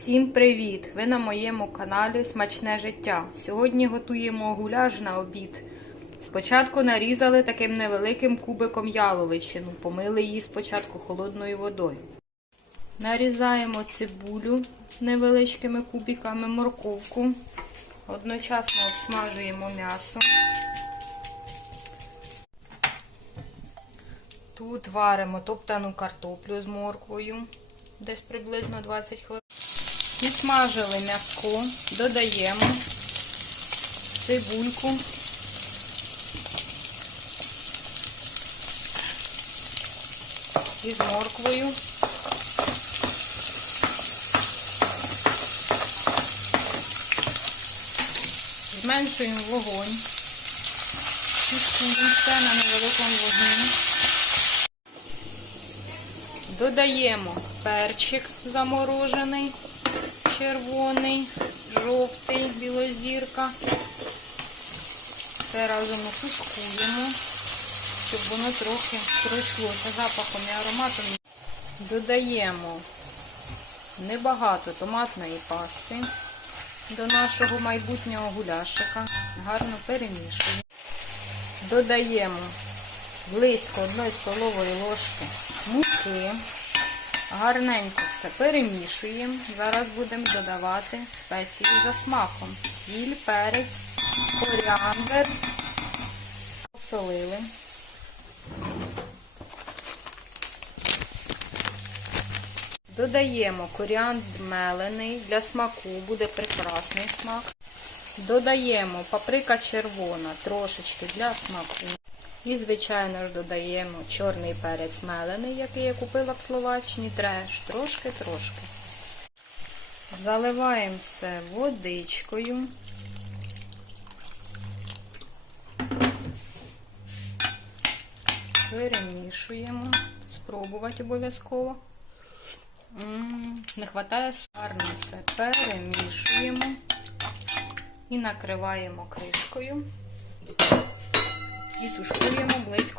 Всім привіт! Ви на моєму каналі Смачне життя. Сьогодні готуємо гуляш на обід. Спочатку нарізали таким невеликим кубиком яловичину, помили її спочатку холодною водою. Нарізаємо цибулю невеличкими кубиками, морковку. Одночасно обсмажуємо м'ясо. Тут варимо топтану картоплю з морквою, десь приблизно 20 хвилин. Підсмажили м'яско, додаємо цибульку. Із морквою. Зменшуємо вогонь. Підсунемо все на невеликому вогні. Додаємо перчик заморожений, червоний, жовтий, білозірка. Все разом тушкуємо, щоб воно трохи пройшлося запахом і ароматом. Додаємо небагато томатної пасти до нашого майбутнього гуляшика. Гарно перемішуємо. Додаємо близько 1 столової ложки муки. Гарненько все перемішуємо. Зараз будемо додавати спеції за смаком. Сіль, перець, коріандр. Посолили. Додаємо коріандр мелений для смаку, буде прекрасний смак. Додаємо паприка червона, трошечки для смаку. І, звичайно ж, додаємо чорний перець мелений, який я купила в Словаччині, треш, трошки-трошки. Заливаємо все водичкою. Перемішуємо. Спробувати обов'язково. Не вистачає гарно все. Перемішуємо і накриваємо кришкою і тушкуємо близько